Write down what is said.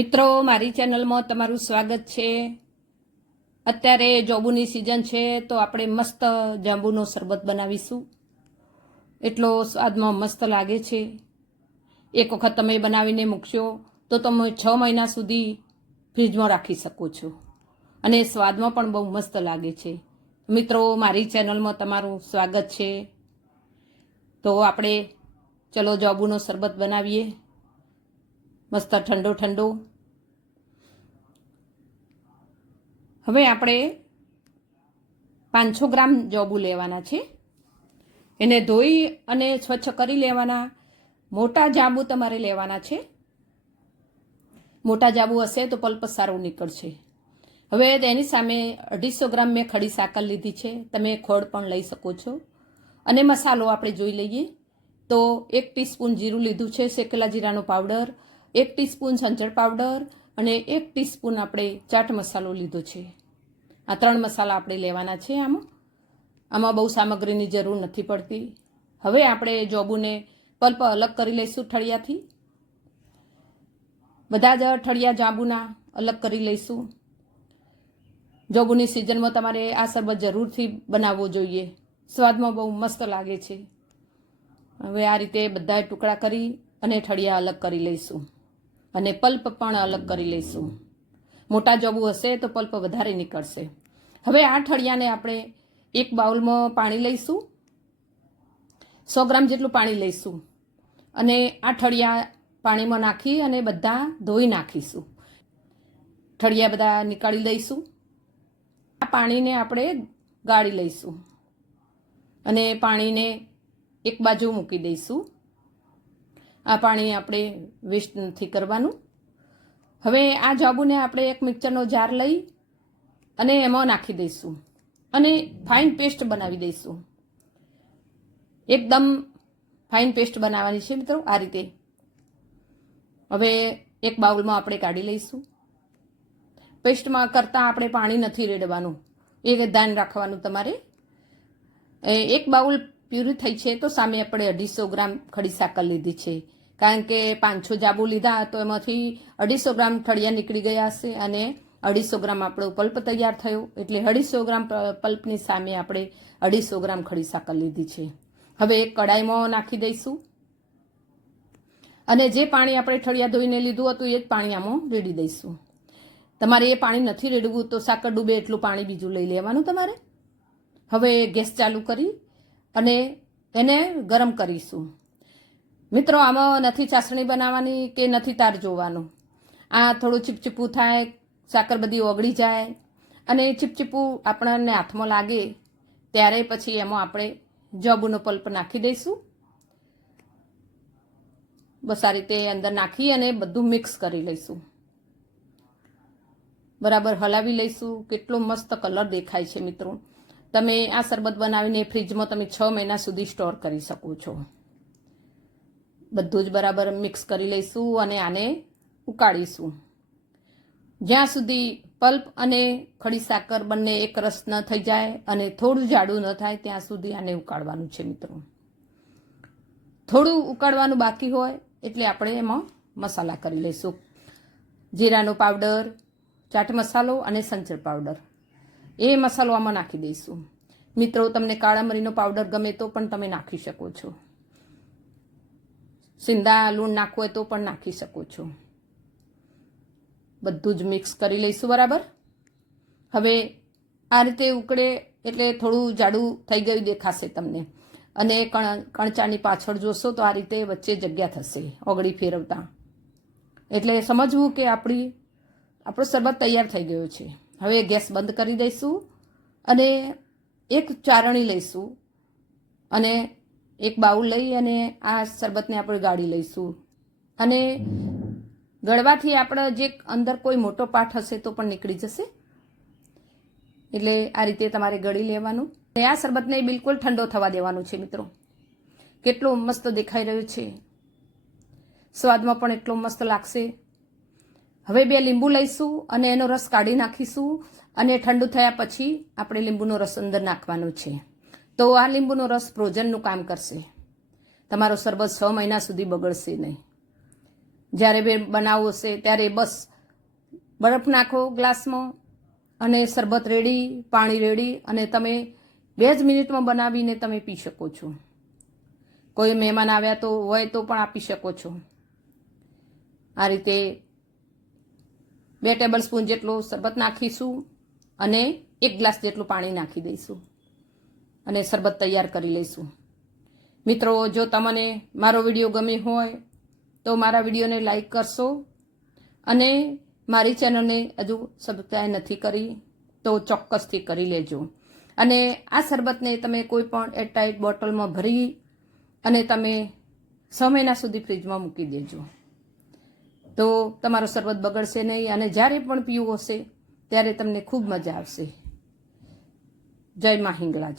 મિત્રો, મારી ચેનલમાં તમારું સ્વાગત છે. અત્યારે જોબુની સિઝન છે, તો આપણે મસ્ત જાંબુનો શરબત બનાવીશું. એટલો સ્વાદમાં મસ્ત લાગે છે. એક વખત તમે બનાવીને મૂકશો, તો તમે છ મહિના સુધી ફ્રીજમાં રાખી શકો છો. અને સ્વાદમાં પણ બહુ મસ્ત લાગે છે. મિત્રો, મારી ચેનલમાં તમારું સ્વાગત છે. તો આપણે, ચલો, જાંબુનો શરબત બનાવીએ. મસ્ત ઠંડો ઠંડો હવે આપણે પાંચસો ગ્રામ જોબુ લેવાના છે. એને ધોઈ અને સ્વચ્છ કરી લેવાના. મોટા જાંબુ તમારે લેવાના છે. મોટા જાંબુ હશે તો પલ્પ સારું નીકળશે. હવે તેની સામે અઢીસો ગ્રામ મેં ખડી સાકર લીધી છે. તમે ખોળ પણ લઈ શકો છો. અને મસાલો આપણે જોઈ લઈએ. તો એક ટીસ્પૂન જીરું લીધું છે. શેકેલા જીરાનો પાવડર, એક ટીસ્પૂન સંચળ પાવડર અને એક ટીસ્પૂન આપણે ચાટ મસાલો લીધો છે. આ ત્રણ મસાલા આપણે લેવાના છે આમાં. આમાં બહુ સામગ્રીની જરૂર નથી પડતી. હવે આપણે જોબુને પલ્પ અલગ કરી લઈશું ઠળિયાથી. બધા જ ઠળિયા જાંબુના અલગ કરી લઈશું. જોબુની સિઝનમાં તમારે આ શરબત જરૂરથી બનાવવો જોઈએ. સ્વાદમાં બહુ મસ્ત લાગે છે. હવે આ રીતે બધા ટુકડા કરી અને ઠળિયા અલગ કરી લઈશું. અને પલ્પ પણ અલગ કરી લઈશું. મોટા જોબું હશે તો પલ્પ વધારે નીકળશે. હવે આ ઠળિયાને આપણે એક બાઉલમાં પાણી લઈશું. સો ગ્રામ જેટલું પાણી લઈશું. અને આ ઠળિયા પાણીમાં નાખી અને બધા ધોઈ નાખીશું. ઠળિયા બધા નીકાળી લઈશું. આ પાણીને આપણે ગાળી લઈશું. અને પાણીને એક બાજુ મૂકી દઈશું. આ પાણી આપણે વેસ્ટ નથી કરવાનું. હવે આ જાબુને આપણે એક મિક્સરનો જાર લઈ અને એમાં નાખી દઈશું અને ફાઇન પેસ્ટ બનાવી દઈશું. એકદમ ફાઇન પેસ્ટ બનાવવાની છે મિત્રો આ રીતે. હવે એક બાઉલમાં આપણે કાઢી લઈશું. પેસ્ટમાં કરતાં આપણે પાણી નથી રેડવાનું. એ ધ્યાન રાખવાનું તમારે. એક બાઉલ પ્યુરી થઈ છે, તો સામે આપણે અઢીસો ગ્રામ ખડી સાકર લીધી છે. કારણ કે પાંચસો જાબુ લીધા તો એમાંથી અઢીસો ગ્રામ ઠળિયા નીકળી ગયા હશે અને અઢીસો ગ્રામ આપણો પલ્પ તૈયાર થયો. એટલે અઢીસો ગ્રામ પલ્પની સામે આપણે અઢીસો ગ્રામ ખડી સાકર લીધી છે. હવે એક કડાઈમાં નાખી દઈશું. અને જે પાણી આપણે ઠળિયા ધોઈને લીધું હતું એ જ પાણી આમાં રેડી દઈશું. તમારે એ પાણી નથી રેડવું તો સાકર ડૂબે એટલું પાણી બીજું લઈ લેવાનું તમારે. હવે ગેસ ચાલુ કરી. અને એને ગરમ કરીશું. મિત્રો, આમાં નથી ચાસણી બનાવવાની કે નથી તાર જોવાનું. આ થોડું ચીપચીપું થાય, સાકર બધી ઓગળી જાય અને ચીપચીપું આપણને હાથમાં લાગે ત્યારે પછી એમાં આપણે જબુનો પલ્પ નાખી દઈશું. બસ આ રીતે અંદર નાખી અને બધું મિક્સ કરી લઈશું. બરાબર હલાવી લઈશું. કેટલો મસ્ત કલર દેખાય છે મિત્રો. તમે આ શરબત બનાવીને ફ્રીજમાં તમે છ મહિના સુધી સ્ટોર કરી શકો છો. બધું જ બરાબર મિક્સ કરી લઈશું અને આને ઉકાળીશું. જ્યાં સુધી પલ્પ અને ખડી સાકર બંને એક રસ ન થઈ જાય અને થોડું જાડું ન થાય, ત્યાં સુધી આને ઉકાળવાનું છે મિત્રો. થોડું ઉકાળવાનું બાકી હોય એટલે આપણે એમાં મસાલા કરી લઈશું. જીરાનો પાવડર, ચાટ મસાલો અને સંચર પાવડર. એ મસાલો આમાં નાખી દઈશું. મિત્રો, તમને કાળા મરીનો પાવડર ગમે તો પણ તમે નાખી શકો છો. સિંધા લૂણ નાખવું હોય તો પણ નાખી શકો છો. બધું જ મિક્સ કરી લઈશું, બરાબર? હવે આ રીતે ઉકળે એટલે થોડું જાડું થઈ ગયું દેખાશે તમને. અને કણ, કણચાની પાછળ જોશો તો આ રીતે વચ્ચે જગ્યા થશે, ઓગળી ફેરવતા. એટલે સમજવું કે આપણી, આપણો શરબત તૈયાર થઈ ગયો છે. હવે ગેસ બંધ કરી દઈશું અને એક ચારણી લઈશું અને એક બાઉલ લઈ અને આ શરબતને આપણે ગાળી લઈશું. અને ગળવાથી આપણે જે અંદર કોઈ મોટો પાઠ હશે તો પણ નીકળી જશે. એટલે આ રીતે તમારે ગળી લેવાનું. અને આ શરબતને બિલકુલ ઠંડો થવા દેવાનું છે મિત્રો. કેટલો મસ્ત દેખાઈ રહ્યો છે. સ્વાદમાં પણ એટલો મસ્ત લાગશે. હવે બે લીંબુ લઈશું અને એનો રસ કાઢી નાખીશું અને ઠંડુ થયા પછી આપણે લીંબુનો રસ અંદર નાખવાનો છે. તો આ લીંબુનો રસ પ્રોજનનું કામ કરશે. તમારો શરબત છ મહિના સુધી બગડશે નહીં. જ્યારે બે બનાવવો હશે ત્યારે બસ બરફ નાખો ગ્લાસમાં અને શરબત રેડી, પાણી રેડી અને તમે બે જ મિનિટમાં બનાવીને તમે પી શકો છો. કોઈ મહેમાન આવ્યા તો હોય તો પણ આપી શકો છો. આ રીતે બે ટેબલ સ્પૂન જેટલું શરબત નાખીશું અને એક ગ્લાસ જેટલું પાણી નાખી દઈશું અને શરબત તૈયાર કરી લઈશું. મિત્રો, જો તમને મારો વીડિયો ગમે હોય, તો મારા વિડીયોને લાઈક કરશો અને મારી ચેનલને હજુ સબસ્ક્રાઈબ નથી કરી, તો ચોક્કસથી કરી લેજો. અને આ શરબતને તમે કોઈ પણ એરટાઈટ બોટલમાં ભરી અને તમે છ મહિના સુધી ફ્રીજમાં મૂકી દેજો. તો તમારો શરબત બગડશે નહીં અને જ્યારે પણ પીવું હશે, ત્યારે તમને ખૂબ મજા આવશે. જય મા હિંગલાજ.